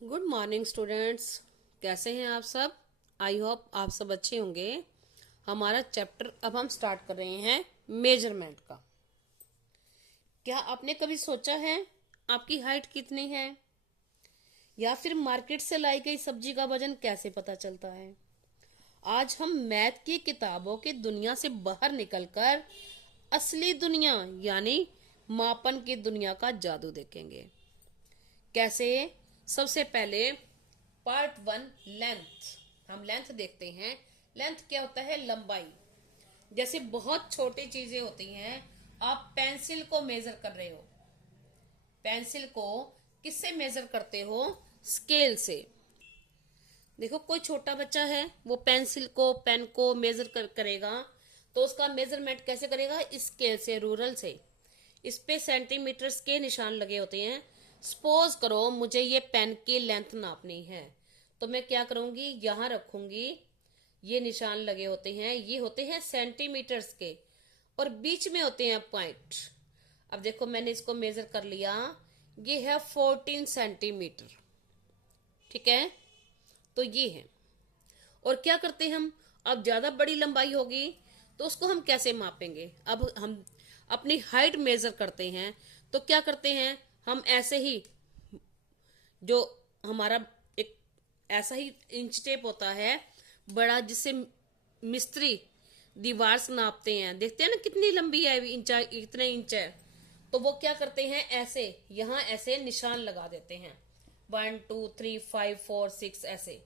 Good morning students. कैसे हैं आप सब? आई होप आप सब अच्छे होंगे। हमारा चैप्टर अब हम स्टार्ट कर रहे हैं मेजरमेंट का। क्या आपने कभी सोचा है आपकी हाइट कितनी है, या फिर मार्केट से लाई गई सब्जी का वजन कैसे पता चलता है? आज हम मैथ की किताबों की दुनिया से बाहर निकलकर असली दुनिया यानी मापन की दुनिया का जादू देखेंगे। कैसे? सबसे पहले पार्ट वन, लेंथ। हम लेंथ देखते हैं। लेंथ क्या होता है? लंबाई। जैसे बहुत छोटी चीजें होती हैं। आप पेंसिल को मेजर कर रहे हो। पेंसिल को किससे मेजर करते हो? स्केल से। देखो, कोई छोटा बच्चा है, वो पेंसिल को, पेन को करेगा, तो उसका मेजरमेंट कैसे करेगा? स्केल से, रूरल से। इस पे सेंटीमीटर्स के निशान लगे होते हैं। सपोज करो मुझे ये पेन की लेंथ नापनी है, तो मैं क्या करूंगी? यहां रखूंगी। ये निशान लगे होते हैं, ये होते हैं सेंटीमीटर्स के, और बीच में होते हैं पॉइंट। अब देखो, मैंने इसको मेजर कर लिया, ये है 14 सेंटीमीटर। ठीक है, तो ये है। और क्या करते हैं हम? अब ज्यादा बड़ी लंबाई होगी तो उसको हम कैसे मापेंगे? अब हम अपनी हाइट मेजर करते हैं, तो क्या करते हैं हम? ऐसे ही, जो हमारा एक ऐसा ही इंच टेप होता है बड़ा, जिससे मिस्त्री दीवार से नापते हैं। देखते हैं ना कितनी लंबी है, इंच, इतने इंच है। तो वो क्या करते हैं? ऐसे यहां ऐसे निशान लगा देते हैं, 1 2 3 5 4 6 ऐसे।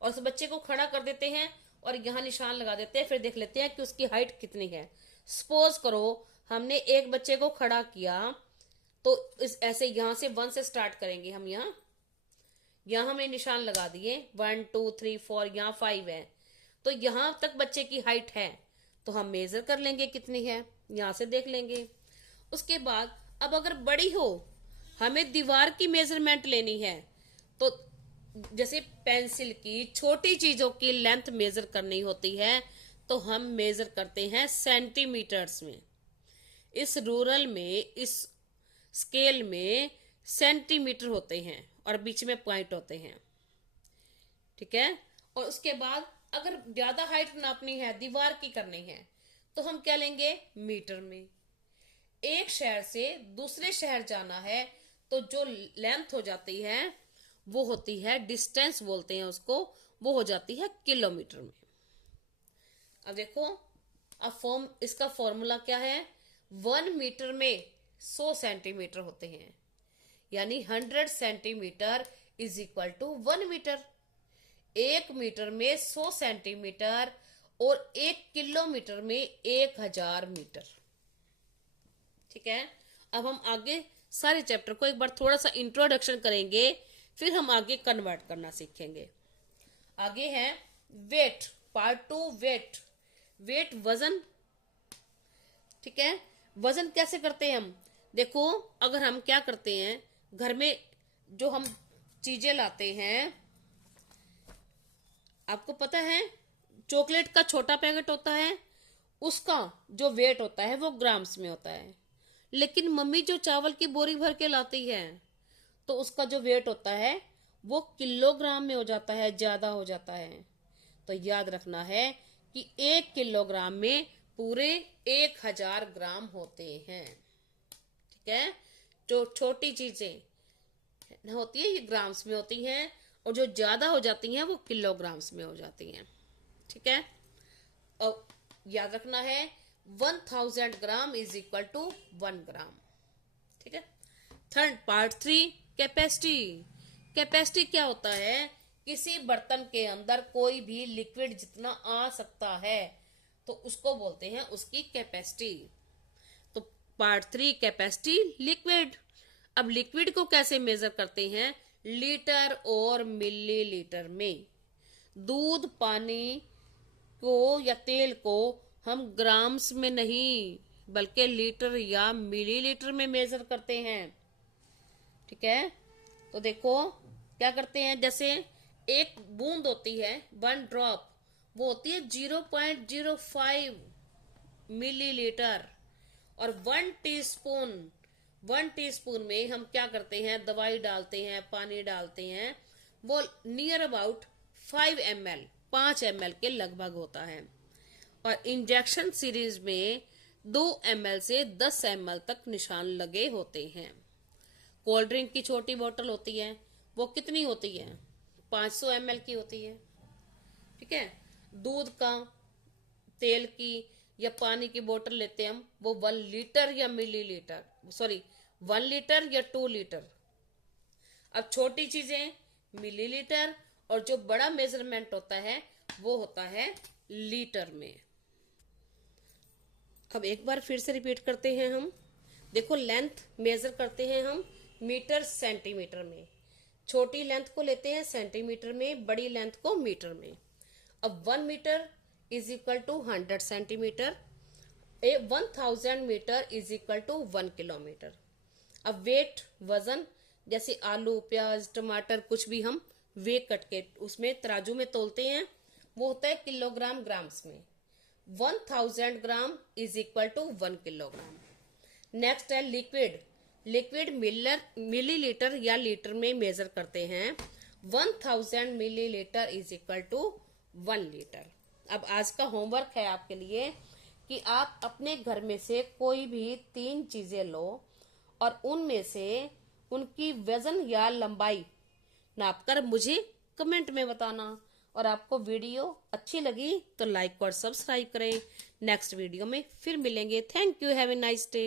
और उस बच्चे को खड़ा कर देते हैं और यहाँ निशान लगा देते हैं। फिर देख लेते हैं कि उसकी हाइट कितनी है। सपोज करो हमने एक बच्चे को खड़ा किया, तो इस ऐसे यहाँ से 1 से स्टार्ट करेंगे हम। यहाँ हमने निशान लगा दिए, 1 2 3 4, यहाँ 5 है, तो यहाँ तक बच्चे की हाइट है। तो हम मेजर कर लेंगे कितनी है, यहाँ से देख लेंगे। उसके बाद अब अगर बड़ी हो, हमें दीवार की मेजरमेंट लेनी है, तो जैसे पेंसिल की छोटी चीजों की लेंथ मेजर करनी होती है, तो हम मेजर करते हैं सेंटीमीटर्स में। इस रूरल में, इस स्केल में सेंटीमीटर होते हैं और बीच में पॉइंट होते हैं। ठीक है। और उसके बाद अगर ज्यादा हाइट नापनी है, दीवार की करनी है, तो हम क्या लेंगे? मीटर में। एक शहर से दूसरे शहर जाना है, तो जो लेंथ हो जाती है वो होती है, डिस्टेंस बोलते हैं उसको, वो हो जाती है किलोमीटर में। अब देखो, अब इसका फॉर्मूला क्या है? 1 मीटर में 100 सेंटीमीटर होते हैं, यानी 100 centimetre is equal to 1 metre. 1 metre में 100 सेंटीमीटर, और 1 किलोमीटर में 1000 मीटर। ठीक है। अब हम आगे सारे चैप्टर को एक बार थोड़ा सा इंट्रोडक्शन करेंगे, फिर हम आगे कन्वर्ट करना सीखेंगे। आगे है weight, part two, weight. Weight वजन। ठीक है। वजन कैसे करते हैं हम? देखो, अगर हम क्या करते हैं, घर में जो हम चीजें लाते हैं, आपको पता है चॉकलेट का छोटा पैकेट होता है, उसका जो वेट होता है वो ग्राम्स में होता है। लेकिन मम्मी जो चावल की बोरी भर के लाती है, तो उसका जो वेट होता है वो किलोग्राम में हो जाता है, ज्यादा हो जाता है। तो याद रखना है कि 1 किलोग्राम में पूरे 1000 ग्राम होते हैं। ठीक है। जो छोटी चीजें होती है ये ग्राम्स में होती हैं, और जो ज्यादा हो जाती हैं वो किलोग्राम्स में हो जाती हैं। ठीक है। और याद रखना है 1000 ग्राम इज इक्वल टू 1 ग्राम। ठीक है। Third, part three, capacity. Capacity क्या होता है? किसी बर्तन के अंदर कोई भी लिक्विड जितना आ सकता है, तो उसको बोलते हैं उसकी कैपेसिटी। तो पार्ट थ्री, कैपेसिटी, लिक्विड। अब लिक्विड को कैसे मेजर करते हैं? लीटर और मिलीलीटर में। दूध, पानी को या तेल को हम ग्राम्स में नहीं, बल्कि लीटर या मिलीलीटर में मेजर करते हैं। ठीक है। तो देखो क्या करते हैं, जैसे एक बूंद होती है, 1 ड्रॉप, वो होती है 0.05 मिलीलीटर। और 1 टीस्पून में हम क्या करते हैं? दवाई डालते हैं, पानी डालते हैं, वो नियर अबाउट 5 ml 5 ml के लगभग होता है। और इंजेक्शन सीरीज में 2 ml से 10 ml तक निशान लगे होते हैं। कोल्ड ड्रिंक की छोटी बोतल होती है, वो कितनी होती है? 500 ml की होती है। ठीक है। दूध का, तेल की या पानी की बोतल लेते हैं हम, वो 1 लीटर या मिलीलीटर, सॉरी 1 लीटर या 2 लीटर। अब छोटी चीजें मिलीलीटर, और जो बड़ा मेजरमेंट होता है वो होता है लीटर में। अब एक बार फिर से रिपीट करते हैं हम। देखो, लेंथ मेजर करते हैं हम मीटर सेंटीमीटर में। छोटी लेंथ को लेते हैं सेंटीमीटर में, बड़ी लेंथ को मीटर में। अब 1 metre is equal to 100 centimetre, 1000 metre is equal to 1 kilometre. अब वेट, वजन, जैसे आलू, प्याज, टमाटर, कुछ भी हम वेट कट के उसमें तराजू में तोलते हैं, वो होता है किलोग्राम ग्राम्स में। 1000 gram is equal to 1 kilogram. Next है लिक्विड। लिक्विड मिलीलीटर या लीटर में मेजर करते हैं। 1000 millilitre is equal to 1 litre. अब आज का होमवर्क है आपके लिए कि आप अपने घर में से कोई भी 3 चीजें लो और उनमें से उनकी वजन या लंबाई नापकर मुझे कमेंट में बताना। और आपको वीडियो अच्छी लगी तो लाइक और सब्सक्राइब करें। नेक्स्ट वीडियो में फिर मिलेंगे। Thank you. Have a nice day.